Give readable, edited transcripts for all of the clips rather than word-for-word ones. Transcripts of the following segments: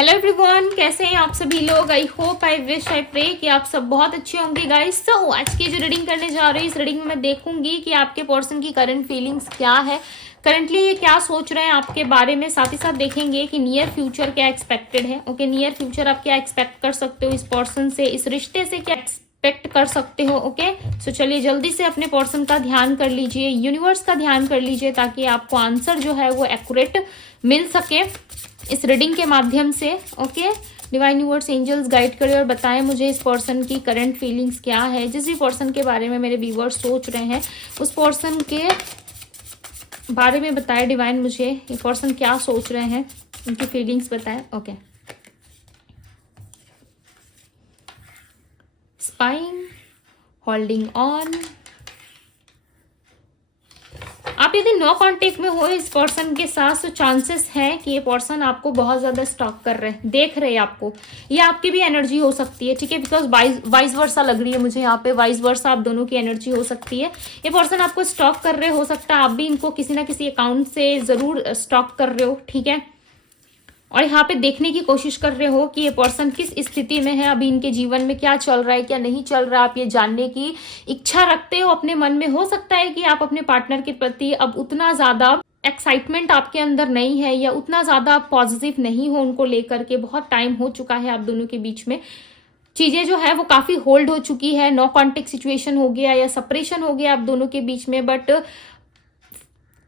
Hello everyone, कैसे हैं आप सभी लोग। I hope, I wish, I pray कि आप सब बहुत अच्छे होंगे गाइस। तो आज की जो रीडिंग करने जा रही हूँ, इस रीडिंग में मैं देखूंगी कि आपके पर्सन की करंट फीलिंग्स क्या है, करंटली ये क्या सोच रहे हैं आपके बारे में। साथ ही साथ देखेंगे कि नियर फ्यूचर क्या एक्सपेक्टेड है। ओके, नियर फ्यूचर आप क्या एक्सपेक्ट कर सकते हो इस पर्सन से, इस रिश्ते से क्या एक्सपेक्ट कर सकते हो। ओके, सो चलिए जल्दी से अपने पर्सन का ध्यान कर लीजिए, यूनिवर्स का ध्यान कर लीजिए, ताकि आपको आंसर जो है वो एक्यूरेट मिल सके इस रीडिंग के माध्यम से। Okay, divine universe angels guide करें और बताएं मुझे इस पर्सन की करंट फीलिंग्स क्या है। जिस भी पर्सन के बारे में मेरे व्यूअर्स सोच रहे हैं, उस पर्सन के बारे में बताएं डिवाइन, मुझे ये पर्सन क्या सोच रहे हैं, उनकी फीलिंग्स बताएं। Okay, spine, holding on. आप यदि नो कांटेक्ट में हो इस पर्सन के साथ, तो चांसेस हैं कि ये पर्सन आपको बहुत ज्यादा स्टॉक कर रहे हैं, देख रहे हैं आपको। ये आपकी भी एनर्जी हो सकती है, ठीक है, बिकॉज वाइस वर्सा लग रही है मुझे यहाँ पे। वाइस वर्सा आप दोनों की एनर्जी हो सकती है। ये पर्सन आपको स्टॉक कर रहे हो सकता है, आप भी इनको किसी ना किसी अकाउंट से जरूर स्टॉक कर रहे हो, ठीक है। और यहाँ पे देखने की कोशिश कर रहे हो कि ये पर्सन किस स्थिति में है, अभी इनके जीवन में क्या चल रहा है, क्या नहीं चल रहा है। आप ये जानने की इच्छा रखते हो अपने मन में। हो सकता है कि आप अपने पार्टनर के प्रति अब उतना ज्यादा एक्साइटमेंट आपके अंदर नहीं है, या उतना ज्यादा पॉजिटिव नहीं हो उनको लेकर के। बहुत टाइम हो चुका है आप दोनों के बीच में, चीजें जो है वो काफी होल्ड हो चुकी है, नो कॉन्टेक्ट सिचुएशन हो गया या सेपरेशन हो गया आप दोनों के बीच में। बट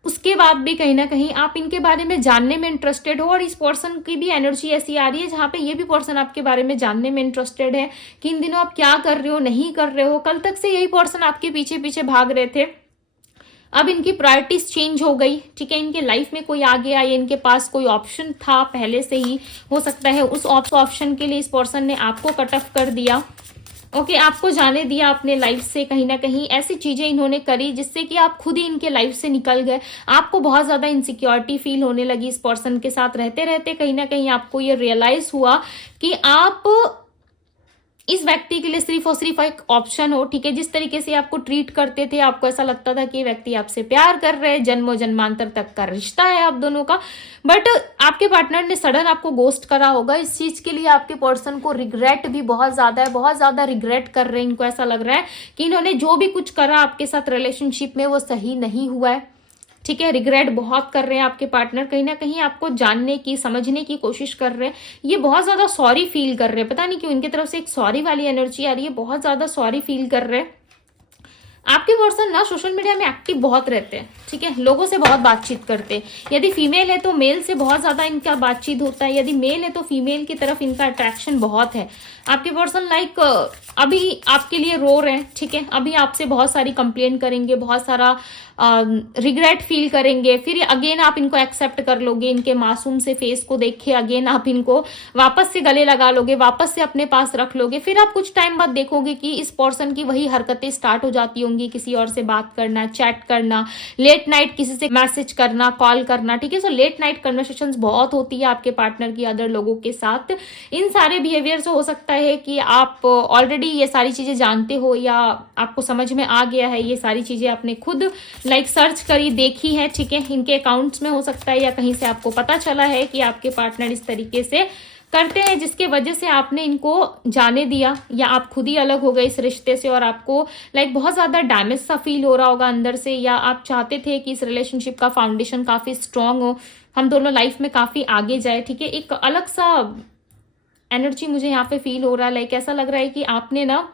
उसके बाद भी कहीं ना कहीं आप इनके बारे में जानने में इंटरेस्टेड हो, और इस पर्सन की भी एनर्जी ऐसी आ रही है जहां पे ये भी पर्सन आपके बारे में जानने में इंटरेस्टेड है कि इन दिनों आप क्या कर रहे हो, नहीं कर रहे हो। कल तक से यही पर्सन आपके पीछे पीछे भाग रहे थे, अब इनकी प्रायोरिटीज चेंज हो गई, ठीक है। इनके लाइफ में कोई आ गया, या इनके पास कोई ऑप्शन था पहले से ही, हो सकता है उस ऑप्शन के लिए इस पर्सन ने आपको कट ऑफ कर दिया। ओके, आपको जाने दिया अपने लाइफ से। कहीं ना कहीं ऐसी चीजें इन्होंने करी जिससे कि आप खुद ही इनके लाइफ से निकल गए। आपको बहुत ज्यादा इनसिक्योरिटी फील होने लगी इस पर्सन के साथ रहते रहते। कहीं ना कहीं आपको ये रियलाइज हुआ कि आप इस व्यक्ति के लिए सिर्फ और सिर्फ एक ऑप्शन हो, ठीक है। जिस तरीके से आपको ट्रीट करते थे, आपको ऐसा लगता था कि ये व्यक्ति आपसे प्यार कर रहे हैं, जन्मों जन्मांतर तक का रिश्ता है आप दोनों का। बट आपके पार्टनर ने सडन आपको गोस्ट करा होगा। इस चीज के लिए आपके पर्सन को रिग्रेट भी बहुत ज्यादा है, बहुत ज्यादा रिग्रेट कर रहे हैं। इनको ऐसा लग रहा है कि इन्होंने जो भी कुछ करा आपके साथ रिलेशनशिप में वो सही नहीं हुआ है, ठीक है। रिग्रेट बहुत कर रहे हैं आपके पार्टनर, कहीं ना कहीं आपको जानने की, समझने की कोशिश कर रहे हैं। ये बहुत ज्यादा सॉरी फील कर रहे हैं, पता नहीं क्यों इनकी तरफ से एक सॉरी वाली एनर्जी आ रही है, बहुत ज्यादा सॉरी फील कर रहे हैं। आपके पर्सन ना सोशल मीडिया में एक्टिव बहुत रहते हैं, ठीक है, लोगों से बहुत बातचीत करते हैं। यदि फीमेल है तो मेल से बहुत ज्यादा इनका बातचीत होता है, यदि मेल है तो फीमेल की तरफ इनका अट्रैक्शन बहुत है। आपके पर्सन अभी आपके लिए रो रहे हैं, ठीक है, अभी आपसे बहुत सारी कंप्लेन करेंगे, बहुत सारा रिग्रेट फील करेंगे, फिर अगेन आप इनको एक्सेप्ट कर लोगे, इनके मासूम से फेस को देख के अगेन आप इनको वापस से गले लगा लोगे, वापस से अपने पास रख लोगे। फिर आप कुछ टाइम बाद देखोगे कि इस पर्सन की वही हरकतें स्टार्ट हो जाती होंगी, किसी और से बात करना, चैट करना, लेट नाइट किसी से मैसेज करना, कॉल करना, ठीक है। सो लेट नाइट कन्वर्सेशंस बहुत होती है आपके पार्टनर की अदर लोगों के साथ। इन सारे बिहेवियर से हो सकता है कि आप ऑलरेडी ये सारी चीजें जानते हो, या आपको समझ में आ गया है, ये सारी चीजें आपने खुद सर्च करी, देखी है, ठीक है। इनके अकाउंट्स में हो सकता है, या कहीं से आपको पता चला है कि आपके पार्टनर इस तरीके से करते हैं, जिसके वजह से आपने इनको जाने दिया, या आप खुद ही अलग हो गए इस रिश्ते से। और आपको बहुत ज्यादा डैमेज सा फील हो रहा होगा अंदर से, या आप चाहते थे कि इस रिलेशनशिप का फाउंडेशन काफी स्ट्रांग हो, हम दोनों लाइफ में काफी आगे जाए, ठीक है। एक अलग सा एनर्जी मुझे यहाँ पे फील हो रहा है। ऐसा लग रहा है कि आपने ना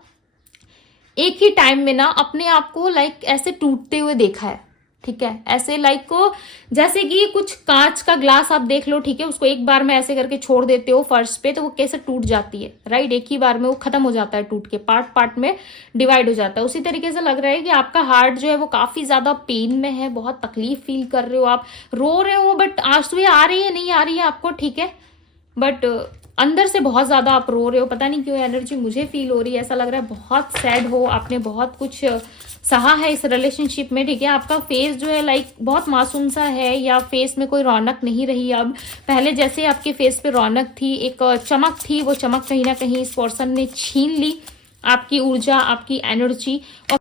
एक ही टाइम में ना अपने आप को ऐसे टूटते हुए देखा है, ठीक है। ऐसे को जैसे कि कुछ कांच का ग्लास आप देख लो, ठीक है, उसको एक बार में ऐसे करके छोड़ देते हो फर्श पे, तो वो कैसे टूट जाती है, राइट। एक ही बार में वो खत्म हो जाता है, टूट के पार्ट पार्ट में डिवाइड हो जाता है। उसी तरीके से लग रहा है कि आपका हार्ट जो है वो काफी ज्यादा पेन में है, बहुत तकलीफ फील कर रहे हो, आप रो रहे हो, बट आंसुएं आ रही है, नहीं आ रही है आपको, ठीक है, बट अंदर से बहुत ज्यादा आप रो रहे हो। पता नहीं क्यों एनर्जी मुझे फील हो रही है, ऐसा लग रहा है बहुत सैड हो, आपने बहुत कुछ सहा है इस रिलेशनशिप में, ठीक है। आपका फेस जो है बहुत मासूम सा है, या फेस में कोई रौनक नहीं रही अब। पहले जैसे आपके फेस पे रौनक थी, एक चमक थी, वो चमक कहीं ना कहीं इस पर्सन ने छीन ली, आपकी ऊर्जा, आपकी एनर्जी। और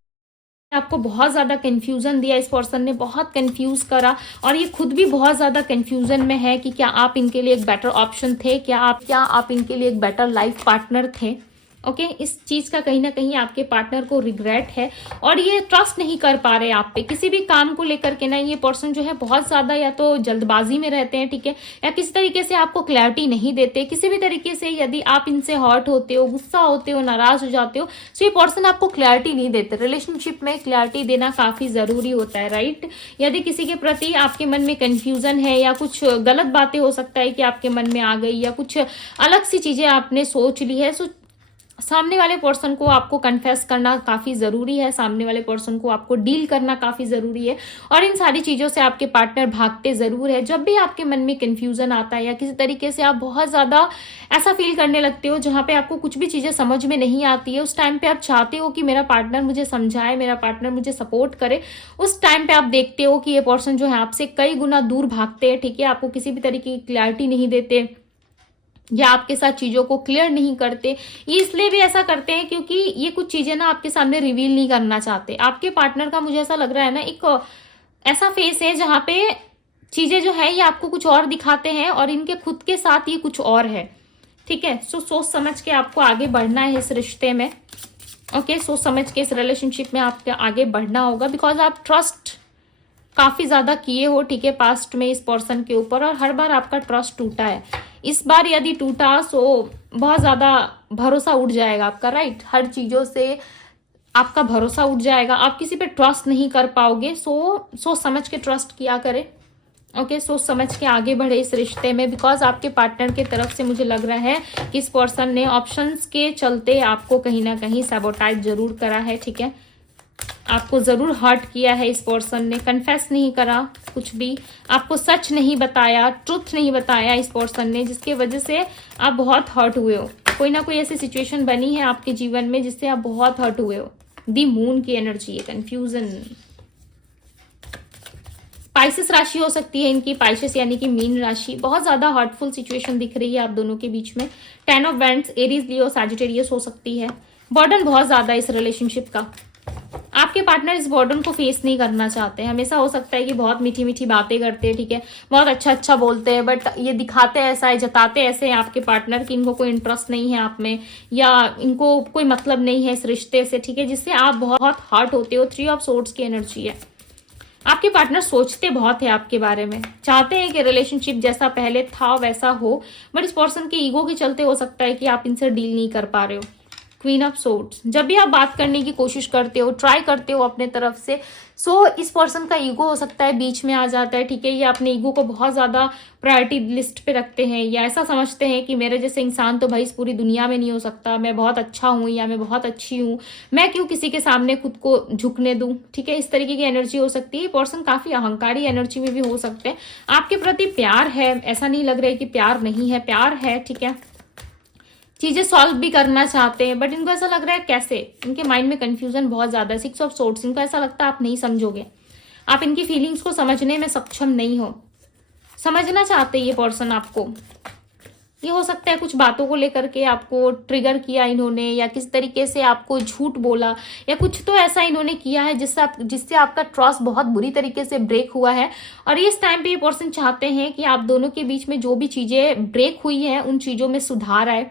आपको बहुत ज़्यादा कन्फ्यूज़न दिया, इस पर्सन ने बहुत कन्फ्यूज़ करा और ये खुद भी बहुत ज़्यादा कन्फ्यूज़न में है कि क्या आप इनके लिए एक बेटर ऑप्शन थे, क्या आप इनके लिए एक बेटर लाइफ पार्टनर थे। ओके, इस चीज़ का कहीं ना कहीं आपके पार्टनर को रिग्रेट है और ये ट्रस्ट नहीं कर पा रहे आप पे किसी भी काम को लेकर के ना। ये पर्सन जो है बहुत ज़्यादा या तो जल्दबाजी में रहते हैं, ठीक है, या किसी तरीके से आपको क्लैरिटी नहीं देते किसी भी तरीके से। यदि आप इनसे हर्ट होते हो, गुस्सा होते हो, नाराज हो जाते हो, तो ये पर्सन आपको क्लैरिटी नहीं देते। रिलेशनशिप में क्लैरिटी देना काफ़ी ज़रूरी होता है, राइट। यदि किसी के प्रति आपके मन में कन्फ्यूज़न है या कुछ गलत बातें हो सकता है कि आपके मन में आ गई या कुछ अलग सी चीज़ें आपने सोच ली है, सो सामने वाले पर्सन को आपको कन्फेस करना काफ़ी ज़रूरी है, सामने वाले पर्सन को आपको डील करना काफ़ी ज़रूरी है और इन सारी चीज़ों से आपके पार्टनर भागते ज़रूर है। जब भी आपके मन में कन्फ्यूज़न आता है या किसी तरीके से आप बहुत ज़्यादा ऐसा फील करने लगते हो जहाँ पे आपको कुछ भी चीज़ें समझ में नहीं आती है, उस टाइम पे आप चाहते हो कि मेरा पार्टनर मुझे समझाए, मेरा पार्टनर मुझे सपोर्ट करे, उस टाइम पे आप देखते हो कि ये पर्सन जो है आपसे कई गुना दूर भागते हैं, ठीक है, आपको किसी भी तरीके की क्लैरिटी नहीं देते या आपके साथ चीज़ों को क्लियर नहीं करते। ये इसलिए भी ऐसा करते हैं क्योंकि ये कुछ चीज़ें ना आपके सामने रिवील नहीं करना चाहते। आपके पार्टनर का मुझे ऐसा लग रहा है ना, एक ऐसा फेस है जहाँ पे चीज़ें जो है ये आपको कुछ और दिखाते हैं और इनके खुद के साथ ये कुछ और है, ठीक है। सो सोच समझ के आपको आगे बढ़ना है इस रिश्ते में। ओके, सोच समझ के इस रिलेशनशिप में आपको आगे बढ़ना होगा बिकॉज आप ट्रस्ट काफ़ी ज़्यादा किए हो, ठीक है, पास्ट में इस पर्सन के ऊपर और हर बार आपका ट्रस्ट टूटा है। इस बार यदि टूटा सो बहुत ज़्यादा भरोसा उठ जाएगा आपका, राइट। हर चीज़ों से आपका भरोसा उठ जाएगा, आप किसी पे ट्रस्ट नहीं कर पाओगे। सोच समझ के ट्रस्ट किया करें, ओके, सोच समझ के आगे बढ़े इस रिश्ते में बिकॉज आपके पार्टनर की तरफ से मुझे लग रहा है कि इस पर्सन ने ऑप्शंस के चलते आपको कहीं ना कहीं सैबोटाइज जरूर करा है, ठीक है, आपको ज़रूर हर्ट किया है। इस पर्सन ने कन्फेस नहीं करा कुछ भी, आपको सच नहीं बताया, ट्रुथ नहीं बताया इस पर्सन ने, जिसके वजह से आप बहुत हर्ट हुए हो। कोई ना कोई ऐसी सिचुएशन बनी है आपके जीवन में जिससे आप बहुत हर्ट हुए हो। दी मून की एनर्जी है, कन्फ्यूजन। स्पाइसेस राशि हो सकती है इनकी, पाइसेस यानी कि मीन राशि। बहुत ज़्यादा हर्टफुल सिचुएशन दिख रही है आप दोनों के बीच में। 10 of wands, Aries, Leo, Sagittarius हो सकती है। बर्डन बहुत ज़्यादा इस रिलेशनशिप का, आपके पार्टनर इस बर्डन को फेस नहीं करना चाहते। हमेशा हो सकता है कि बहुत मीठी मीठी बातें करते हैं, ठीक है, बहुत अच्छा बोलते हैं, बट ये दिखाते ऐसा है, जताते ऐसे हैं आपके पार्टनर कि इनको कोई इंटरेस्ट नहीं है आप में या इनको कोई मतलब नहीं है इस रिश्ते से, ठीक है, जिससे आप बहुत हर्ट होते हो। 3 ऑफ सोर्ड्स की एनर्जी है। आपके पार्टनर सोचते बहुत है आपके बारे में, चाहते हैं कि रिलेशनशिप जैसा पहले था वैसा हो, बट इस पर्सन के ईगो के चलते हो सकता है कि आप इनसे डील नहीं कर पा रहे हो। क्वीन ऑफ सोर्ड्स, जब भी आप बात करने की कोशिश करते हो, ट्राई करते हो अपने तरफ से, इस पर्सन का ईगो हो सकता है बीच में आ जाता है, ठीक है, ये अपने ईगो को बहुत ज़्यादा प्रायोरिटी लिस्ट पे रखते हैं या ऐसा समझते हैं कि मेरे जैसे इंसान तो भाई इस पूरी दुनिया में नहीं हो सकता, मैं बहुत अच्छा हूँ या मैं बहुत अच्छी हूँ, मैं क्यों किसी के सामने खुद को झुकने दूँ, ठीक है, इस तरीके की एनर्जी हो सकती है। पर्सन काफ़ी अहंकारी एनर्जी में भी हो सकते हैं। आपके प्रति प्यार है, ऐसा नहीं लग रहा है कि प्यार नहीं है, प्यार है, ठीक है, चीज़ें सॉल्व भी करना चाहते हैं, बट इनको ऐसा लग रहा है कैसे, इनके माइंड में कंफ्यूजन बहुत ज़्यादा है। 6 ऑफ सोर्ड्स, इनको ऐसा लगता है आप नहीं समझोगे, आप इनकी फीलिंग्स को समझने में सक्षम नहीं हो, समझना चाहते ये पर्सन आपको। ये हो सकता है कुछ बातों को लेकर के आपको ट्रिगर किया इन्होंने या किस तरीके से आपको झूठ बोला या कुछ तो ऐसा इन्होंने किया है जिससे आपका ट्रस्ट बहुत बुरी तरीके से ब्रेक हुआ है। और इस टाइम पे ये पर्सन चाहते हैं कि आप दोनों के बीच में जो भी चीज़ें ब्रेक हुई हैं उन चीज़ों में सुधार आए,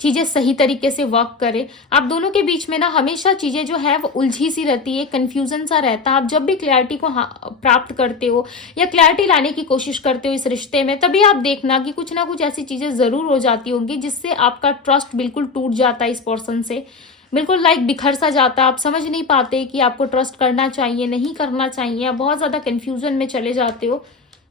चीज़ें सही तरीके से वर्क करें। आप दोनों के बीच में ना हमेशा चीज़ें जो है वो उलझी सी रहती है, कंफ्यूजन सा रहता है। आप जब भी क्लैरिटी को प्राप्त करते हो या क्लैरिटी लाने की कोशिश करते हो इस रिश्ते में, तभी आप देखना कि कुछ ना कुछ ऐसी चीज़ें ज़रूर हो जाती होंगी जिससे आपका ट्रस्ट बिल्कुल टूट जाता है इस पर्सन से, बिल्कुल लाइक बिखर सा जाता है। आप समझ नहीं पाते कि आपको ट्रस्ट करना चाहिए नहीं करना चाहिए, आप बहुत ज़्यादा कन्फ्यूजन में चले जाते हो।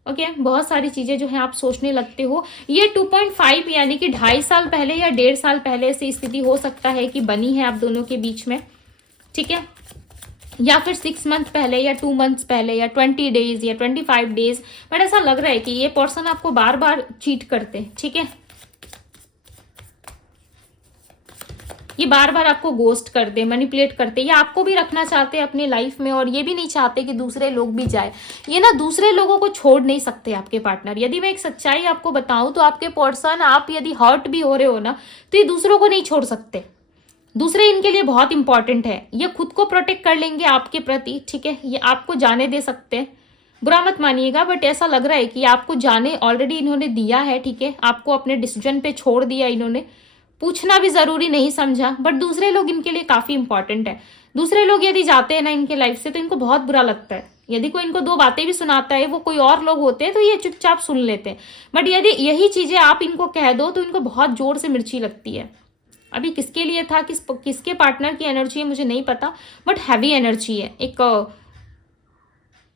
ओके, बहुत सारी चीज़ें जो है आप सोचने लगते हो। ये 2.5 यानी कि 2.5 साल पहले या 1.5 साल पहले से स्थिति हो सकता है कि बनी है आप दोनों के बीच में, ठीक है, या फिर 6 मंथ पहले या 2 मंथ्स पहले या 20 डेज या 25 डेज। बट ऐसा लग रहा है कि ये पर्सन आपको बार बार चीट करते, ठीक है, ये बार बार आपको गोस्ट करते, मैनिपुलेट करते, या आपको भी रखना चाहते हैं अपनी लाइफ में और ये भी नहीं चाहते कि दूसरे लोग भी जाए। ये ना दूसरे लोगों को छोड़ नहीं सकते आपके पार्टनर। यदि मैं एक सच्चाई आपको बताऊं तो आपके पर्सन, आप यदि हर्ट भी हो रहे हो ना तो ये दूसरों को नहीं छोड़ सकते। दूसरे इनके लिए बहुत इंपॉर्टेंट है, ये खुद को प्रोटेक्ट कर लेंगे आपके प्रति, ठीक है। ये आपको जाने दे सकते हैं, बुरा मत मानिएगा, बट ऐसा लग रहा है कि आपको जाने ऑलरेडी इन्होंने दिया है, ठीक है। आपको अपने डिसीजन पे छोड़ दिया इन्होंने, पूछना भी जरूरी नहीं समझा। बट दूसरे लोग इनके लिए काफी इंपॉर्टेंट है। दूसरे लोग यदि जाते हैं ना इनके लाइफ से तो इनको बहुत बुरा लगता है। यदि कोई इनको दो बातें भी सुनाता है, वो कोई और लोग होते हैं तो ये चुपचाप सुन लेते हैं, बट यदि यही चीजें आप इनको कह दो तो इनको बहुत जोर से मिर्ची लगती है। अभी किसके लिए था, किसके पार्टनर की एनर्जी है मुझे नहीं पता, बट हैवी एनर्जी है, एक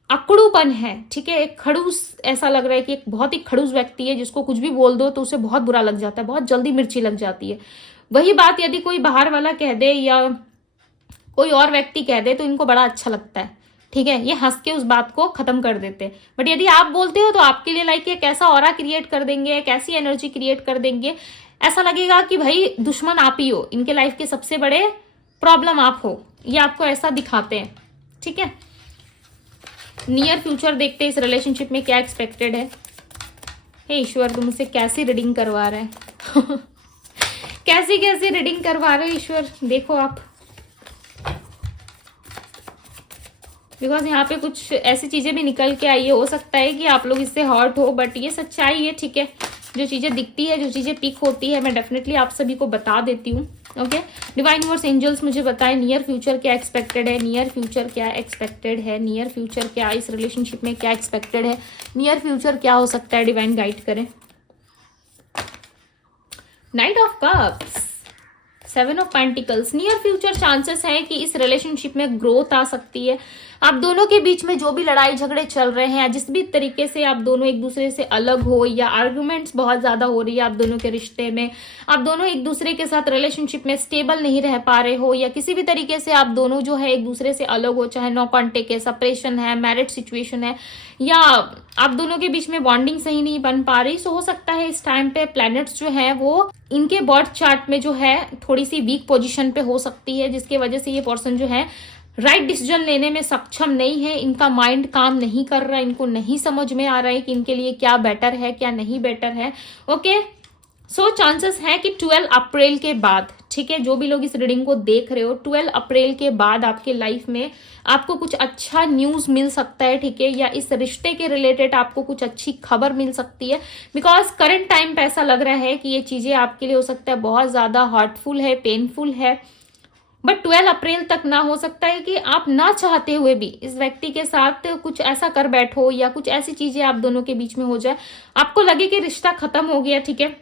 अकड़ूपन है, ठीक है। एक खड़ूस, ऐसा लग रहा है कि एक बहुत ही खड़ूस व्यक्ति है जिसको कुछ भी बोल दो तो उसे बहुत बुरा लग जाता है, बहुत जल्दी मिर्ची लग जाती है। वही बात यदि कोई बाहर वाला कह दे या कोई और व्यक्ति कह दे तो इनको बड़ा अच्छा लगता है, ठीक है। ये हंस के उस बात को खत्म कर देते हैं। बट यदि आप बोलते हो तो आपके लिए लाइक एक ऐसा ऑरा क्रिएट कर देंगे, एक ऐसी एनर्जी क्रिएट कर देंगे, ऐसा लगेगा कि भाई दुश्मन आप ही हो, इनके लाइफ के सबसे बड़े प्रॉब्लम आप हो, ये आपको ऐसा दिखाते हैं, ठीक है। नियर फ्यूचर देखते हैं इस रिलेशनशिप में क्या एक्सपेक्टेड है। हे ईश्वर, तुम मुझसे कैसी रीडिंग करवा रहे हैं कैसी कैसी रीडिंग करवा रहे हो ईश्वर, देखो आप। बिकॉज यहाँ पे कुछ ऐसी चीजें भी निकल के आई है, हो सकता है कि आप लोग इससे हर्ट हो, बट ये सच्चाई है, ठीक है। जो चीजें दिखती है, जो चीजें पिक होती है, मैं डेफिनेटली आप सभी को बता देती हूँ, ओके। डिवाइन यूनिवर्स एंजल्स मुझे बताएं नियर फ्यूचर क्या एक्सपेक्टेड है, नियर फ्यूचर क्या एक्सपेक्टेड है, नियर फ्यूचर क्या इस रिलेशनशिप में क्या एक्सपेक्टेड है, नियर फ्यूचर क्या हो सकता है, डिवाइन गाइड करें। Night of cups, 7 of pentacles, near future chances है कि इस रिलेशनशिप में ग्रोथ आ सकती है। आप दोनों के बीच में जो भी लड़ाई झगड़े चल रहे हैं, जिस भी तरीके से आप दोनों एक दूसरे से अलग हो या आर्गुमेंट्स बहुत ज्यादा हो रही है आप दोनों के रिश्ते में, आप दोनों एक दूसरे के साथ रिलेशनशिप में स्टेबल नहीं रह पा रहे हो, या किसी भी तरीके से आप दोनों जो है एक दूसरे से अलग हो, चाहे नो कॉन्टेक्ट है, सेपरेशन है, मैरिज सिचुएशन है, या आप दोनों के बीच में बॉन्डिंग सही नहीं बन पा रही, सो हो सकता है इस टाइम पे प्लैनेट्स जो है वो इनके बर्थ चार्ट में जो है थोड़ी सी वीक पोजीशन पे हो सकती है, जिसकी वजह से ये पर्सन जो है राइट डिसीजन लेने में सक्षम नहीं है। इनका माइंड काम नहीं कर रहा, इनको नहीं समझ में आ रहा है कि इनके लिए क्या बेटर है क्या नहीं बेटर है, ओके। सो चांसेस है कि 12 अप्रैल के बाद, ठीक है, जो भी लोग इस रीडिंग को देख रहे हो, 12 अप्रैल के बाद आपके लाइफ में आपको कुछ अच्छा न्यूज मिल सकता है, ठीक है, या इस रिश्ते के रिलेटेड आपको कुछ अच्छी खबर मिल सकती है। बिकॉज करंट टाइम पे ऐसा लग रहा है कि ये चीजें आपके लिए हो सकता है बहुत ज्यादा हर्टफुल है, पेनफुल है, बट 12 अप्रैल तक ना, हो सकता है कि आप ना चाहते हुए भी इस व्यक्ति के साथ कुछ ऐसा कर बैठो या कुछ ऐसी चीजें आप दोनों के बीच में हो जाए, आपको लगे कि रिश्ता खत्म हो गया, ठीक है।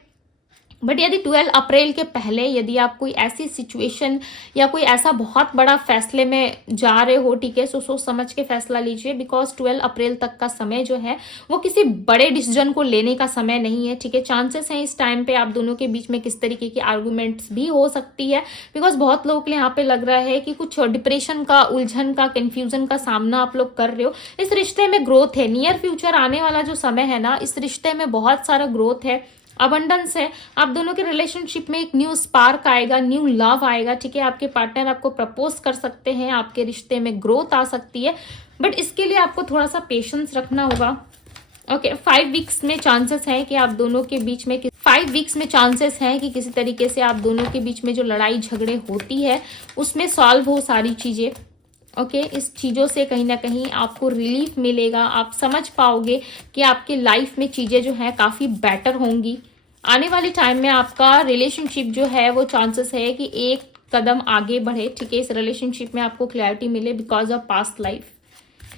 बट यदि 12 अप्रैल के पहले यदि आप कोई ऐसी सिचुएशन या कोई ऐसा बहुत बड़ा फैसले में जा रहे हो, ठीक है, सोच समझ के फैसला लीजिए। बिकॉज 12 अप्रैल तक का समय जो है वो किसी बड़े डिसीजन को लेने का समय नहीं है, ठीक है। चांसेस हैं इस टाइम पे आप दोनों के बीच में किस तरीके की आर्गुमेंट्स भी हो सकती है। बिकॉज बहुत लोगों के लिए यहाँ पे लग रहा है कि कुछ डिप्रेशन का, उलझन का, कंफ्यूजन का सामना आप लोग कर रहे हो। इस रिश्ते में ग्रोथ है, नियर फ्यूचर आने वाला जो समय है ना, इस रिश्ते में बहुत सारा ग्रोथ है, अबंडेंस है। आप दोनों के रिलेशनशिप में एक न्यू स्पार्क आएगा, न्यू लव आएगा, ठीक है। आपके पार्टनर आपको प्रपोज कर सकते हैं, आपके रिश्ते में ग्रोथ आ सकती है, बट इसके लिए आपको थोड़ा सा पेशेंस रखना होगा, ओके। 5 वीक्स में चांसेस है कि आप दोनों के बीच में 5 वीक्स में चांसेस है कि किसी तरीके से आप दोनों के बीच में जो लड़ाई झगड़े होती है उसमें सॉल्व हो सारी चीजें, ओके। इस चीज़ों से कहीं ना कहीं आपको रिलीफ मिलेगा, आप समझ पाओगे कि आपके लाइफ में चीज़ें जो है काफ़ी बेटर होंगी। आने वाले टाइम में आपका रिलेशनशिप जो है वो चांसेस है कि एक कदम आगे बढ़े, ठीक है। इस रिलेशनशिप में आपको क्लैरिटी मिले बिकॉज ऑफ पास्ट लाइफ।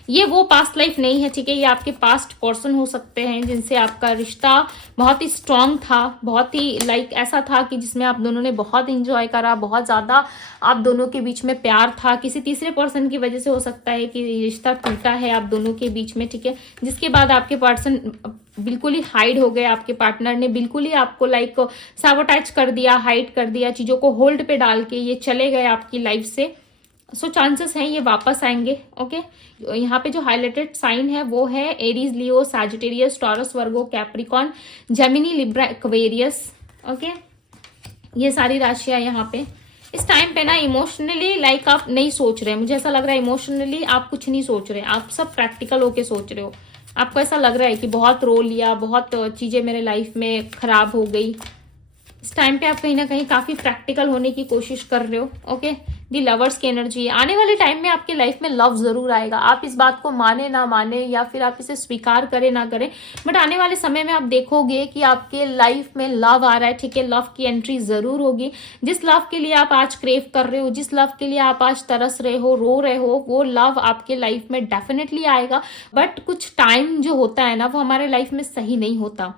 ये वो पास्ट लाइफ नहीं है, ठीक है, ये आपके पास्ट पर्सन हो सकते हैं जिनसे आपका रिश्ता बहुत ही स्ट्रांग था, बहुत ही लाइक ऐसा था कि जिसमें आप दोनों ने बहुत इंजॉय करा, बहुत ज़्यादा आप दोनों के बीच में प्यार था। किसी तीसरे पर्सन की वजह से हो सकता है कि रिश्ता टूटा है आप दोनों के बीच में, ठीक है, जिसके बाद आपके पर्सन बिल्कुल ही हाइड हो गए, आपके पार्टनर ने बिल्कुल ही आपको लाइक सैबोटेज कर दिया, हाइड कर दिया, चीज़ों को होल्ड पे डाल के ये चले गए आपकी लाइफ से। सो चांसेस हैं ये वापस आएंगे, ओके। यहाँ पे जो हाईलाइटेड साइन है वो है Aries, Leo, Sagittarius, Taurus, Virgo, Capricorn, Gemini, Libra, Aquarius, okay. ये सारी राशियां यहाँ पे इस टाइम पे ना इमोशनली लाइक आप नहीं सोच रहे, मुझे ऐसा लग रहा है इमोशनली आप कुछ नहीं सोच रहे, आप सब प्रैक्टिकल होके सोच रहे हो। आपको ऐसा लग रहा है कि बहुत रो लिया, बहुत चीजें मेरे लाइफ में खराब हो गई, इस टाइम पे आप कहीं ना कहीं काफी प्रैक्टिकल होने की कोशिश कर रहे हो। ओके, दी लवर्स की एनर्जी है। आने वाले टाइम में आपके लाइफ में लव जरूर आएगा, आप इस बात को माने ना माने या फिर आप इसे स्वीकार करें ना करें, बट आने वाले समय में आप देखोगे कि आपके लाइफ में लव आ रहा है। ठीक है, लव की एंट्री जरूर होगी। जिस लव के लिए आप आज क्रेव कर रहे हो, जिस लव के लिए आप आज तरस रहे हो, रो रहे हो, वो लव आपके लाइफ में डेफिनेटली आएगा। बट कुछ टाइम जो होता है ना, वो हमारे लाइफ में सही नहीं होता।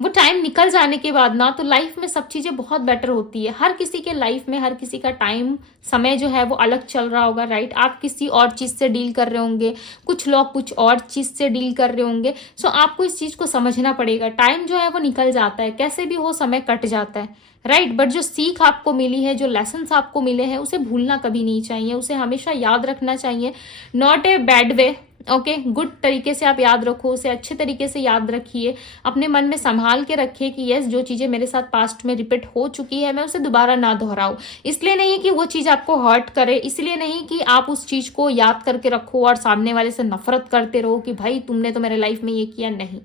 वो टाइम निकल जाने के बाद ना तो लाइफ में सब चीजें बहुत बेटर होती है। हर किसी के लाइफ में हर किसी का टाइम समय जो है वो अलग चल रहा होगा, राइट। आप किसी और चीज से डील कर रहे होंगे, कुछ लोग कुछ और चीज से डील कर रहे होंगे। सो आपको इस चीज को समझना पड़ेगा। टाइम जो है वो निकल जाता है, कैसे भी हो समय कट जाता है, राइट। बट जो सीख आपको मिली है, जो लेसन्स आपको मिले हैं, उसे भूलना कभी नहीं चाहिए, उसे हमेशा याद रखना चाहिए। Not a bad way, okay, good तरीके से आप याद रखो, उसे अच्छे तरीके से याद रखिए, अपने मन में संभाल के रखिए कि यस, जो चीजें मेरे साथ पास्ट में रिपीट हो चुकी है मैं उसे दोबारा ना दोहराऊं। इसलिए नहीं कि वो चीज आपको हर्ट करे, इसलिए नहीं कि आप उस चीज को याद करके रखो और सामने वाले से नफरत करते रहो कि भाई तुमने तो मेरे लाइफ में ये किया। नहीं,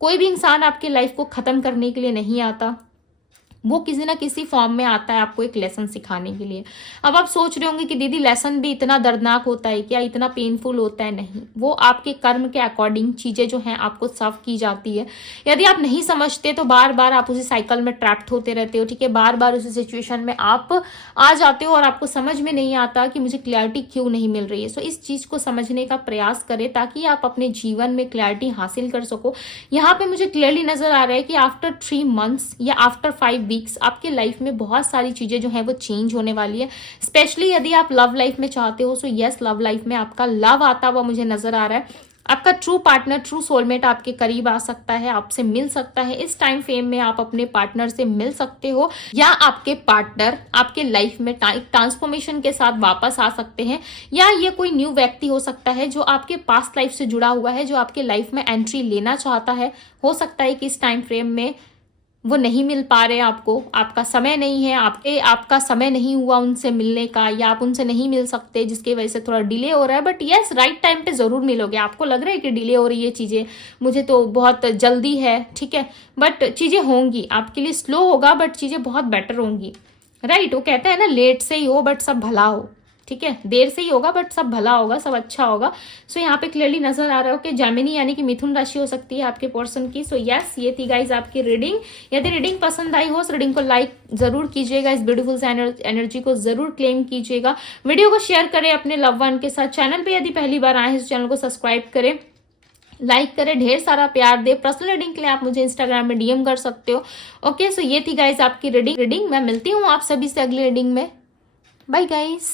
कोई भी इंसान आपकी लाइफ को खत्म करने के लिए नहीं आता, वो किसी ना किसी फॉर्म में आता है आपको एक लेसन सिखाने के लिए। अब आप सोच रहे होंगे कि दीदी लेसन भी इतना दर्दनाक होता है क्या, इतना पेनफुल होता है? नहीं, वो आपके कर्म के अकॉर्डिंग चीजें जो हैं आपको सर्व की जाती है। यदि आप नहीं समझते तो बार बार आप उसी साइकिल में ट्रैप्ड होते रहते हो। ठीक है, बार बार उसी सिचुएशन में आप आ जाते हो और आपको समझ में नहीं आता कि मुझे क्लैरिटी क्यों नहीं मिल रही है। सो इस चीज को समझने का प्रयास करें ताकि आप अपने जीवन में क्लैरिटी हासिल कर सको। यहाँ पे मुझे क्लियरली नजर आ रहा है कि आफ्टर 3 months या आफ्टर 5 weeks आपके लाइफ में बहुत सारी चीजें जो है वो चेंज होने वाली है। स्पेशली यदि आप लव लाइफ में चाहते हो, सो यस, लव लाइफ में आपका लव आता हुआ मुझे नजर आ रहा है। आपका ट्रू पार्टनर, ट्रू सोलमेट आपके करीब आ सकता है, आपसे मिल सकता है। इस टाइम फ्रेम में आप अपने पार्टनर से मिल सकते हो या आपके पार्टनर आपके लाइफ में ट्रांसफॉर्मेशन के साथ वापस आ सकते हैं, या ये कोई न्यू व्यक्ति हो सकता है जो आपके पास्ट लाइफ से जुड़ा हुआ है, जो आपके लाइफ में एंट्री लेना चाहता है। हो सकता है कि इस टाइम फ्रेम में वो नहीं मिल पा रहे आपको, आपका समय नहीं है, आपका समय नहीं हुआ उनसे मिलने का, या आप उनसे नहीं मिल सकते जिसकी वजह से थोड़ा डिले हो रहा है। बट यस, राइट टाइम पे जरूर मिलोगे। आपको लग रहा है कि डिले हो रही है चीजें, मुझे तो बहुत जल्दी है, ठीक है, बट चीजें होंगी। आपके लिए स्लो होगा बट चीजें बहुत बेटर होंगी, राइट। वो कहता है ना, लेट से ही हो बट सब भला हो। ठीक है, देर से ही होगा बट सब भला होगा, सब अच्छा होगा। सो यहाँ पे क्लियरली नजर आ रहा है कि जेमिनी यानी कि मिथुन राशि हो सकती है आपके पर्सन की। सो यस, ये थी गाइज आपकी रीडिंग। यदि रीडिंग पसंद आई हो, इस रीडिंग को लाइक जरूर कीजिएगा, इस ब्यूटीफुल से एनर्जी को जरूर क्लेम कीजिएगा, वीडियो को शेयर करें अपने लव वन के साथ। चैनल पे यदि पहली बार आए हैं तो चैनल को सब्सक्राइब करें, लाइक करें, ढेर सारा प्यार दे। पर्सनल रीडिंग के लिए आप मुझे इंस्टाग्राम में डीएम कर सकते हो। ओके, सो ये थी गाइज आपकी रीडिंग। मैं मिलती हूँ आप सभी से अगली रीडिंग में। Bye guys.